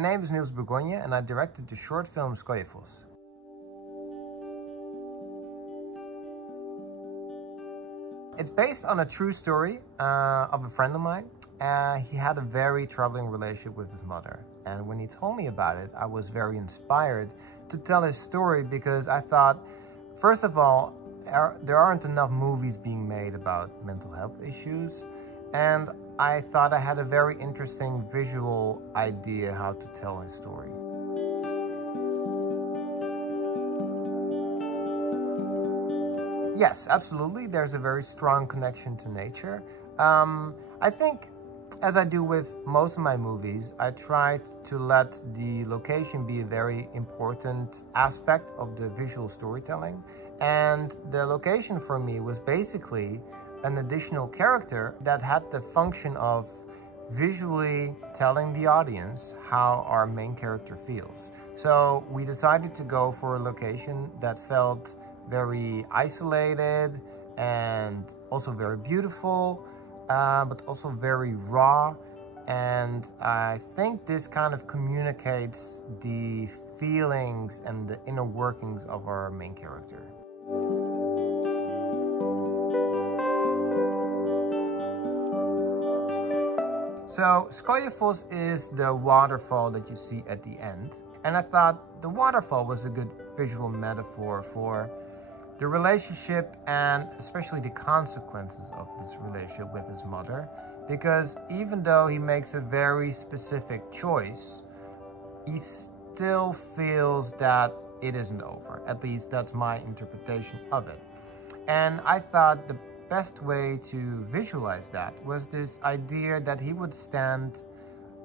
name is Niels Bourgonje and I directed the short film Skogafoss. It's based on a true story of a friend of mine. He had a very troubling relationship with his mother. And when he told me about it, I was very inspired to tell his story because I thought, first of all, there aren't enough movies being made about mental health issues. And I thought I had a very interesting visual idea how to tell his story. Yes, absolutely. There's a very strong connection to nature. I think, as I do with most of my movies, I try to let the location be a very important aspect of the visual storytelling. And the location for me was basically an additional character that had the function of visually telling the audience how our main character feels. So we decided to go for a location that felt very isolated and also very beautiful, but also very raw. And I think this kind of communicates the feelings and the inner workings of our main character. So Skogafoss is the waterfall that you see at the end. And I thought the waterfall was a good visual metaphor for the relationship and especially the consequences of this relationship with his mother. Because even though he makes a very specific choice, he still feels that it isn't over. At least that's my interpretation of it. And I thought the best way to visualize that was this idea that he would stand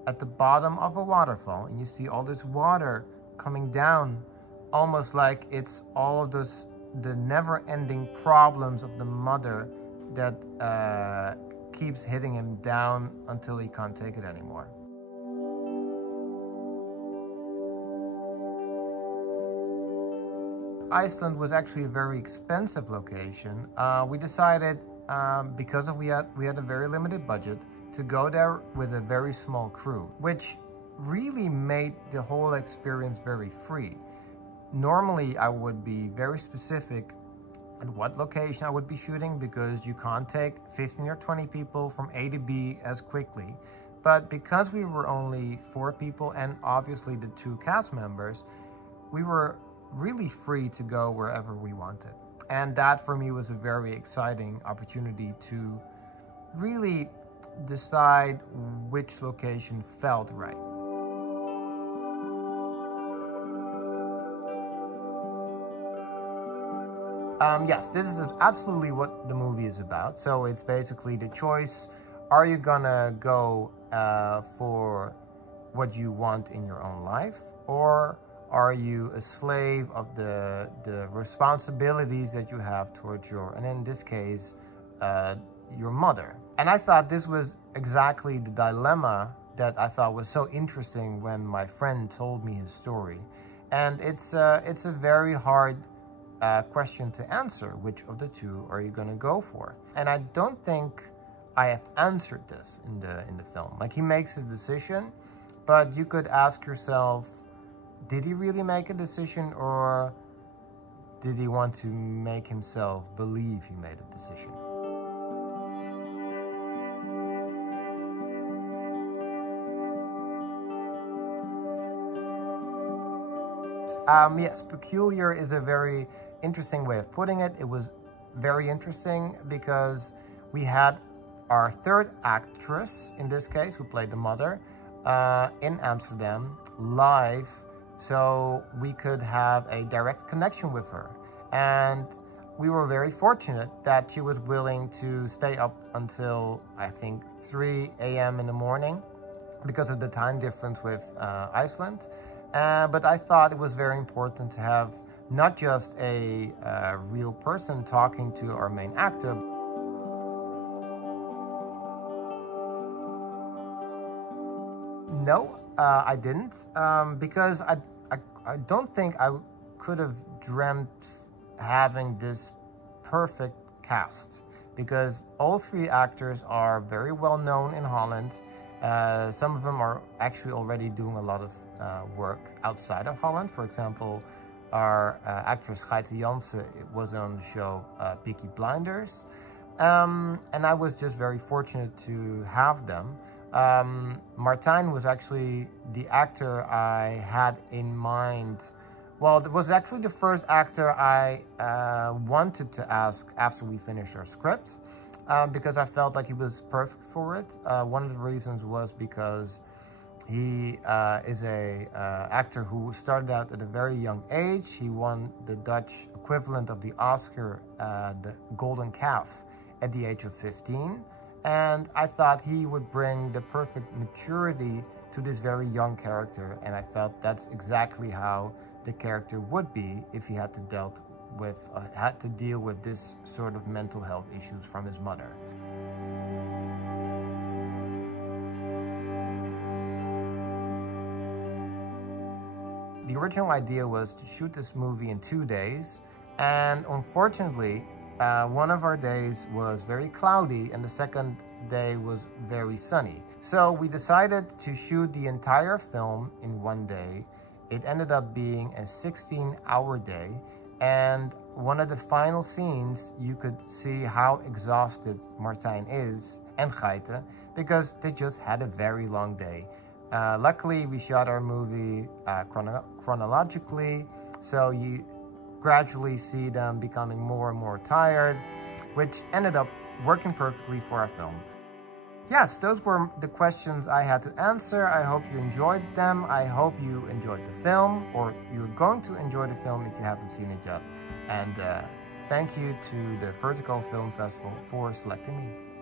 at the bottom of a waterfall and you see all this water coming down, almost like it's all of the never-ending problems of the mother that keeps hitting him down until he can't take it anymore. Iceland was actually a very expensive location. We decided, because we had a very limited budget, to go there with a very small crew, which really made the whole experience very free. Normally, I would be very specific at what location I would be shooting because you can't take 15 or 20 people from A to B as quickly. But because we were only 4 people and obviously the 2 cast members, we were really free to go wherever we wanted. And that for me was a very exciting opportunity to really decide which location felt right. Yes, this is absolutely what the movie is about. So it's basically the choice. Are you gonna go for what you want in your own life? Or are you a slave of the responsibilities that you have towards and in this case, your mother? And I thought this was exactly the dilemma that I thought was so interesting when my friend told me his story. And it's a very hard question to answer. Which of the 2 are you going to go for? And I don't think I have answered this in the film. Like, he makes a decision, but you could ask yourself, did he really make a decision, or did he want to make himself believe he made a decision? Yes, peculiar is a very interesting way of putting it. It was very interesting because we had our 3rd actress, in this case, who played the mother, in Amsterdam, live, so we could have a direct connection with her. And we were very fortunate that she was willing to stay up until, I think, 3 a.m. in the morning because of the time difference with Iceland. But I thought it was very important to have not just a real person talking to our main actor. No, I didn't, because I don't think I could have dreamt having this perfect cast, because all 3 actors are very well known in Holland. Some of them are actually already doing a lot of work outside of Holland. For example, our actress Geite Jansen was on the show Peaky Blinders. And I was just very fortunate to have them. Martijn was actually the actor I had in mind. Well, it was actually the first actor I wanted to ask after we finished our script, because I felt like he was perfect for it. One of the reasons was because he is a actor who started out at a very young age. He won the Dutch equivalent of the Oscar, the Golden Calf, at the age of 15. And I thought he would bring the perfect maturity to this very young character. And I felt that's exactly how the character would be if he had to deal with this sort of mental health issues from his mother. The original idea was to shoot this movie in 2 days, and unfortunately, one of our days was very cloudy and the second day was very sunny. So we decided to shoot the entire film in 1 day. It ended up being a 16-hour day, and one of the final scenes, you could see how exhausted Martijn is and Geite, because they just had a very long day. Luckily, we shot our movie chronologically, so you gradually see them becoming more and more tired, which ended up working perfectly for our film. Yes, those were the questions I had to answer. I hope you enjoyed them. I hope you enjoyed the film, or you're going to enjoy the film if you haven't seen it yet. And thank you to the Vertigo Film Festival for selecting me.